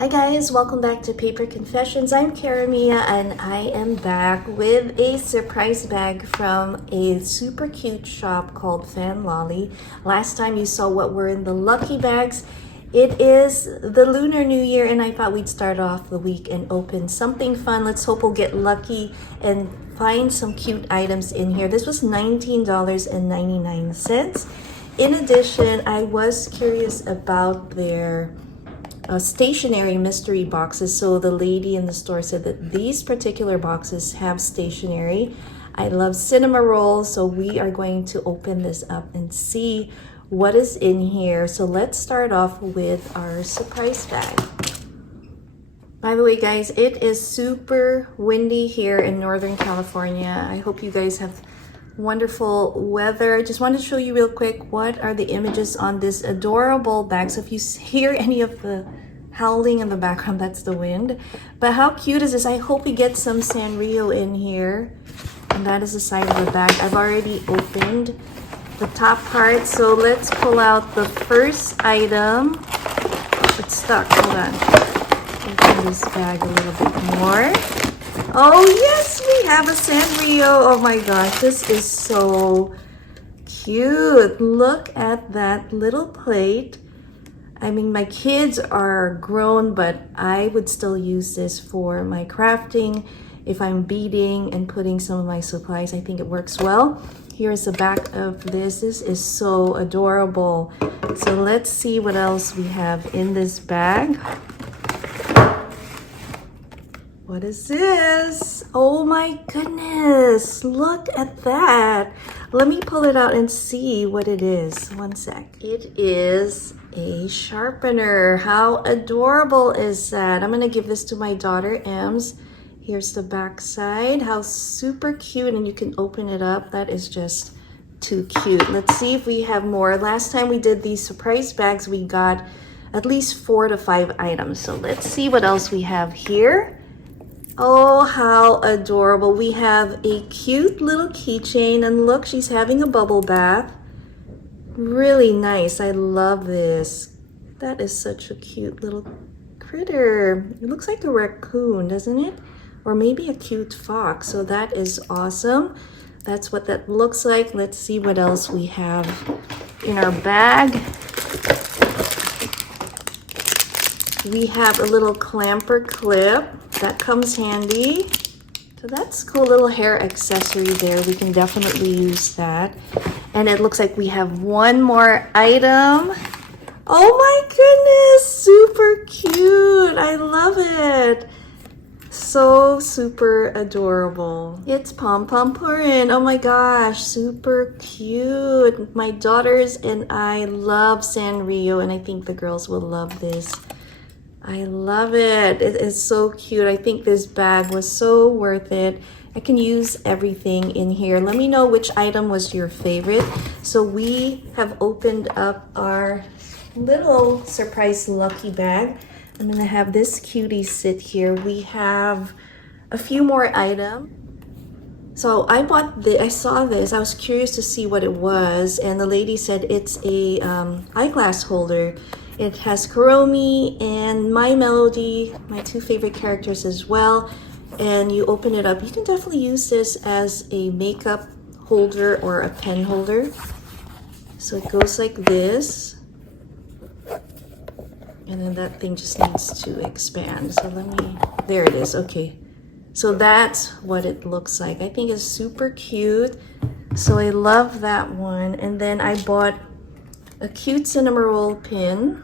Hi guys, welcome back to Paper Confessions. I'm Karamia and I am back with a surprise bag from a super cute shop called Fan Lolly. Last time you saw what were in the lucky bags. It is the Lunar New Year and I thought we'd start off the week and open something fun. Let's hope we'll get lucky and find some cute items in here. This was $19.99. In addition, I was curious about their stationery mystery boxes. So the lady in the store said that these particular boxes have stationery. I love cinema rolls, so we are going to open this up and see what is in here. So let's start off with our surprise bag. By the way guys, it is super windy here in Northern California. I hope you guys have wonderful weather. I just wanted to show you real quick what are the images on this adorable bag. So if you hear any of the howling in the background, that's the wind. But how cute is this? I hope we get some SANRIO in here. And that is the side of the bag. I've already opened the top part, so let's pull out the first item. It's stuck. Hold on. Open this bag a little bit more. Oh yes, we have a SANRIO. Oh my gosh, this is so cute. Look at that little plate. I mean, my kids are grown, but I would still use this for my crafting. If I'm beading and putting some of my supplies, I think it works well. Here's the back of this. This is so adorable. So let's see what else we have in this bag. What is this? Oh my goodness, look at that. Let me pull it out and see what it is. One sec. It is a sharpener. How adorable is that? I'm gonna give this to my daughter, Ems. Here's the back side. How super cute, and you can open it up. That is just too cute. Let's see if we have more. Last time we did these surprise bags, we got at least 4 to 5 items. So let's see what else we have here. Oh, how adorable. We have a cute little keychain, and look, she's having a bubble bath. Really nice. I love this. That is such a cute little critter. It looks like a raccoon, doesn't it? Or maybe a cute fox. So that is awesome. That's what that looks like. Let's see what else we have in our bag. We have a little clamper clip. That comes handy. So that's cool, little hair accessory there. We can definitely use that. And it looks like we have one more item. Oh my goodness, super cute. I love it. So super adorable. It's Pom Pom Purin. Oh my gosh, super cute. My daughters and I love SANRIO, and I think the girls will love this. I love it. It is so cute. I think this bag was so worth it. I can use everything in here. Let me know which item was your favorite. So we have opened up our little surprise lucky bag. I'm gonna have this cutie sit here. We have a few more items. So I bought this, I saw this, I was curious to see what it was, and the lady said it's a eyeglass holder. It has Kuromi and My Melody, my 2 favorite characters as well. And you open it up. You can definitely use this as a makeup holder or a pen holder. So it goes like this. And then that thing just needs to expand. So there it is, okay. So that's what it looks like. I think it's super cute. So I love that one. And then I bought a cute cinema roll pin.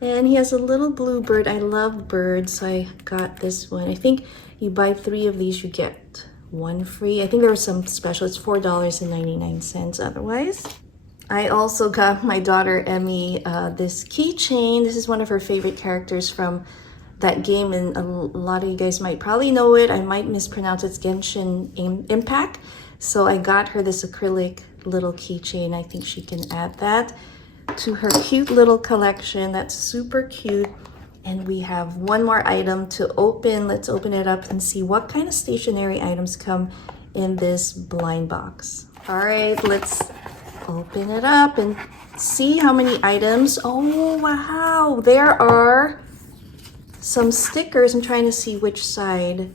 And he has a little blue bird. I love birds, so I got this one. I think you buy 3 of these, you get 1 free. I think there was some special. It's $4.99 otherwise. I also got my daughter Emmy this keychain. This is one of her favorite characters from that game, and a lot of you guys might probably know it. I might mispronounce it. It's Genshin Impact. So I got her this acrylic little keychain. I think she can add that to her cute little collection. That's super cute. And we have one more item to open. Let's open it up and see what kind of stationery items come in this blind box. All right, let's open it up and see how many items. Oh wow, there are some stickers. I'm trying to see which side.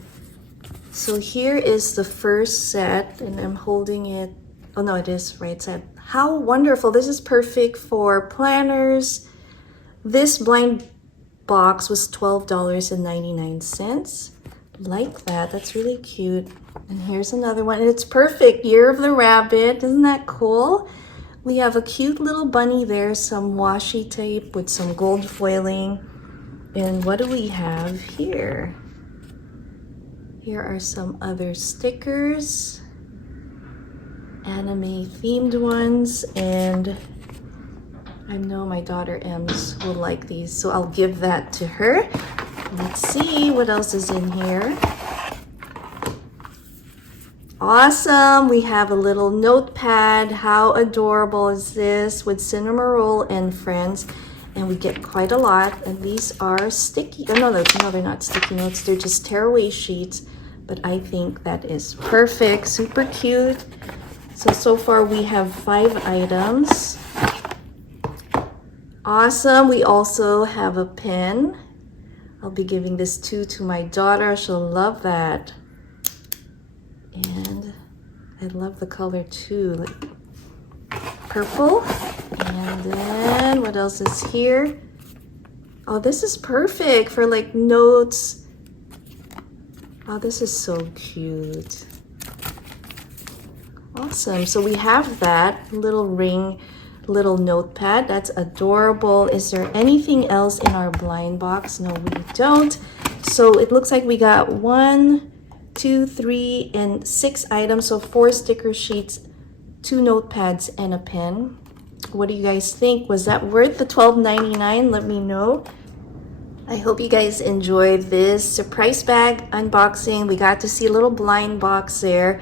So here is the first set, and I'm holding it. Oh no, it is right side. How wonderful. This is perfect for planners. This blind box was $12.99. Like that. That's really cute. And here's another one. And it's perfect. Year of the Rabbit. Isn't that cool? We have a cute little bunny there, some washi tape with some gold foiling. And what do we have here? Here are some other stickers, anime themed ones, and I know my daughter Ems will like these, so I'll give that to her. Let's see what else is in here. Awesome, we have a little notepad. How adorable is this, with Cinema Roll and friends, and we get quite a lot. And these are sticky, oh no, they're not sticky notes, they're just tearaway sheets, but I think that is perfect. Super cute. So far we have 5 items. Awesome. We also have a pen. I'll be giving this to my daughter. She'll love that. And I love the color too, like purple. And then what else is here? Oh, this is perfect for like notes. Oh, this is so cute. Awesome. So we have that little ring, little notepad. That's adorable. Is there anything else in our blind box? No, we don't. So it looks like we got 1, 2, 3, and 6 items. So 4 sticker sheets, 2 notepads, and a pen. What do you guys think? Was that worth the $12.99? Let me know. I hope you guys enjoyed this surprise bag unboxing. We got to see a little blind box there.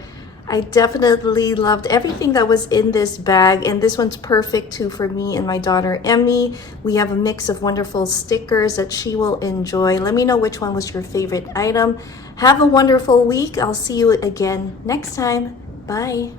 I definitely loved everything that was in this bag, and this one's perfect too for me and my daughter Emmy. We have a mix of wonderful stickers that she will enjoy. Let me know which one was your favorite item. Have a wonderful week. I'll see you again next time. Bye.